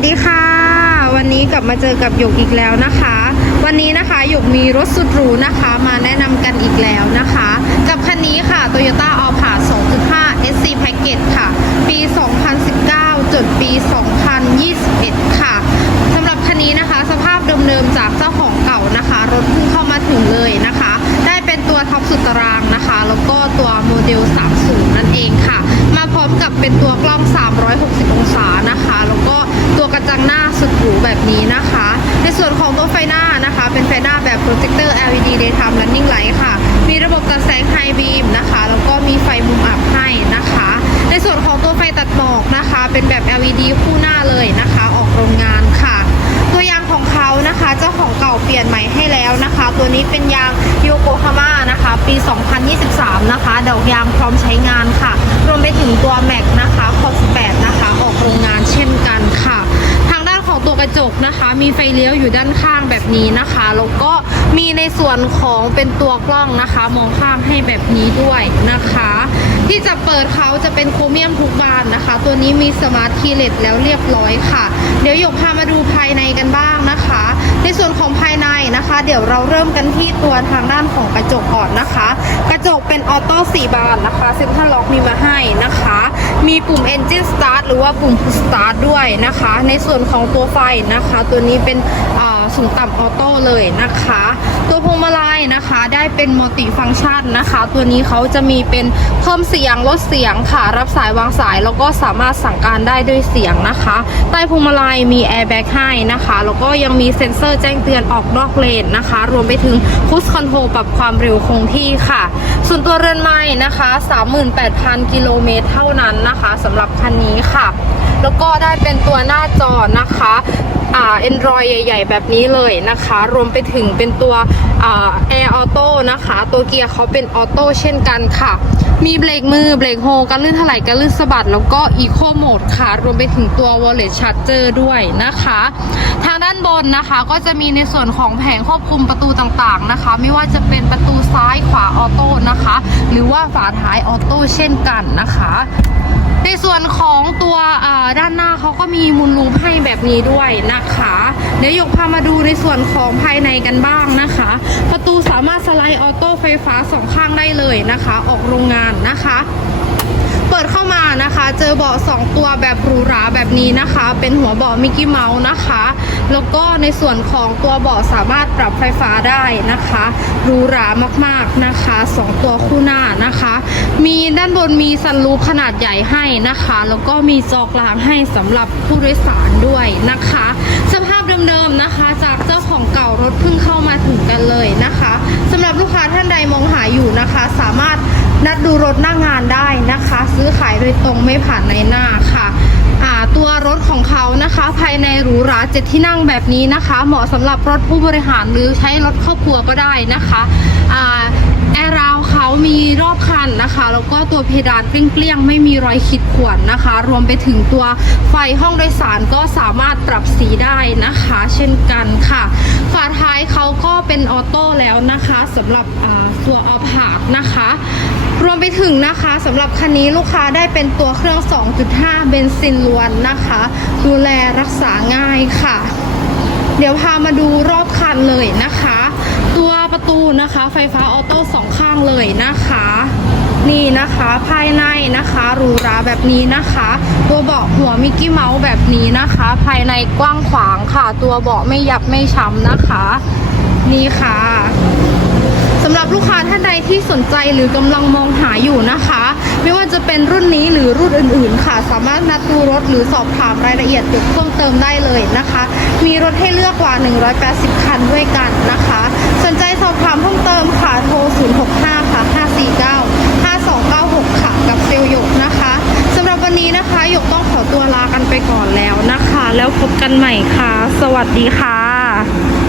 สวัสดีค่ะ วันนี้กลับมาเจอกับหยกอีกแล้วนะคะ วันนี้นะคะหยกมีรถสุดหรูนะคะ มาแนะนำกันอีกแล้วนะคะ กับคันนี้ค่ะ Toyota a l p a 2.5 SC Package ค่ะ ปี 2019 จดปี 2021 ค่ะสำหรับคันนี้นะคะ สภาพเดิมๆจากเจ้าของ เปลี่ยนใหม่ให้แล้วนะคะ ตัวนี้เป็นยางโยโกฮาม่านะคะ ปี 2023 นะคะดอกยางพร้อมใช้งานค่ะ รวมไปถึงตัวแม็กนะคะคอ18นะคะ ออกโรงงานเช่นกันค่ะ ทางด้านของตัวกระจกนะคะ มีไฟเลี้ยวอยู่ด้านข้างแบบนี้นะคะ แล้วก็มีในส่วนของเป็นตัวกล้องนะคะ มองข้างให้แบบนี้ด้วยนะคะ ที่จะเปิดเขาจะเป็นโครเมียมทุกบานนะคะ ตัวนี้มีสมาร์ทคีเลสแล้วเรียบร้อยค่ะ เดี๋ยวหยกพามาดูภายในกันบ้างนะคะ ในส่วนของภายในนะคะ เดี๋ยวเราเริ่มกันที่ตัวทางด้านของกระจกก่อนนะคะ กระจกเป็นออโต้4บานนะคะเซ็นทรัลล็อกมีมาให้นะคะ มีปุ่ม Engine Start หรือว่าปุ่ม Start ด้วยนะคะ ในส่วนของตัวไฟนะคะ ตัวนี้เป็นอ่า สูงต่ำออโต้เลยนะคะ ตัวพวงมาลัยนะคะ ได้เป็นมัลติฟัง c t ชันนะคะ ตัวนี้เขาจะมีเป็นเพิ่มเสียงลดเสียงค่ะ รับสายวางสาย แล้วก็สามารถสั่งการได้ด้วยเสียงนะคะ ใต้พวงมาลัยมีแอร์แบ็กให้นะคะ แล้วก็ยังมีเซ็นเซอร์แจ้งเตือนออกนอกเลนนะคะ รวมไปถึงพุชคอนโทรลปรับความเร็วคงที่ค่ะ ส่วนตัวเรือนไม้นะคะ 38,000 กิโลเมตรเท่านั้นนะคะสำหรับคันนี้ค่ะ แล้วก็ได้เป็นตัวหน้าจอนะคะ อ่า Android ใหญ่ ๆ แบบนี้เลยนะคะ รวมไปถึงเป็นตัวอ่า Air Auto นะคะ ตัวเกียร์เขาเป็นออโต้เช่นกันค่ะ มีเบรกมือเบรกโฮกันลื่นถลายกันลื่นสะบัด แล้วก็ Eco Mode ค่ะ รวมไปถึงตัว Wallet Charger ด้วยนะคะ ทางด้านบนนะคะก็จะมีในส่วนของแผงควบคุมประตูต่างๆนะคะ ไม่ว่าจะเป็นประตูซ้ายขวาออโต้นะคะ หรือว่าฝาท้ายออโต้เช่นกันนะคะ ในส่วนของตัวด้านหน้าเขาก็มีมูลลูปให้แบบนี้ด้วยนะคะเดี๋ยวยกพามาดูในส่วนของภายในกันบ้างนะคะ ประตูสามารถสไลด์ออโต้ไฟฟ้าสองข้างได้เลยนะคะ ออกโรงงานนะคะ เปิดเข้ามานะคะ เจอเบาะ2ตัวแบบหรูหราแบบนี้นะคะ เป็นหัวเบาะมิกกี้เมาส์นะคะ แล้วก็ในส่วนของตัวเบาะสามารถปรับไฟฟ้าได้นะคะหรูหรามากๆนะคะสองตัวคู่หน้านะคะ มีด้านบนมีซันรูฟขนาดใหญ่ให้นะคะ แล้วก็มีจอกลางให้สำหรับผู้โดยสารด้วยนะคะ สภาพเดิมๆนะคะ จากเจ้าของเก่ารถเพิ่งเข้ามาถึงกันเลยนะคะสำหรับลูกค้าท่านใดมองหาอยู่นะคะ สามารถ นัดดูรถหน้างานได้นะคะ ซื้อขายโดยตรงไม่ผ่านในหน้าค่ะตัวรถของเขานะคะ ภายในหรูหราเจ็ดที่นั่งแบบนี้นะคะ เหมาะสำหรับรถผู้บริหารหรือใช้รถครอบครัวก็ได้นะคะอแอร์ราวเขามีรอบคันนะคะ แล้วก็ตัวเพดานเกลี้ยงๆไม่มีรอยขีดข่วนนะคะ รวมไปถึงตัวไฟห้องโดยสารก็สามารถปรับสีได้นะคะ เช่นกันค่ะ ฝาท้ายเขาก็เป็นออโต้แล้วนะคะสำหรับตัวอัลพาดนะคะ รวมไปถึงนะคะสำหรับคันนี้ลูกค้าได้เป็นตัวเครื่อง 2.5 เบนซินล้วนนะคะ ดูแลรักษาง่ายค่ะ เดี๋ยวพามาดูรอบคันเลยนะคะ ตัวประตูนะคะไฟฟ้าออโต้สองข้างเลยนะคะนี่นะคะภายในนะคะหรูหราแบบนี้นะคะ ตัวเบาะหัวมิกกี้เมาส์แบบนี้นะคะ ภายในกว้างขวางค่ะ ตัวเบาะไม่ยับไม่ช้ำนะคะ นี่ค่ะสำหรับลูกค้า ที่สนใจหรือกำลังมองหาอยู่นะคะ ไม่ว่าจะเป็นรุ่นนี้หรือรุ่นอื่นๆ ค่ะ สามารถนัดดูรถหรือสอบถามรายละเอียดเพิ่มเติมได้เลยนะคะ มีรถให้เลือกกว่า 180 คันด้วยกันนะคะ สนใจสอบถามเพิ่มเติมค่ะโทร 065 ค่ะ 549 5296 ค่ะกับเซลลหยกนะคะสำหรับวันนี้นะคะหยกต้องขอตัวลากันไปก่อนแล้วนะคะ แล้วพบกันใหม่ค่ะ สวัสดีค่ะ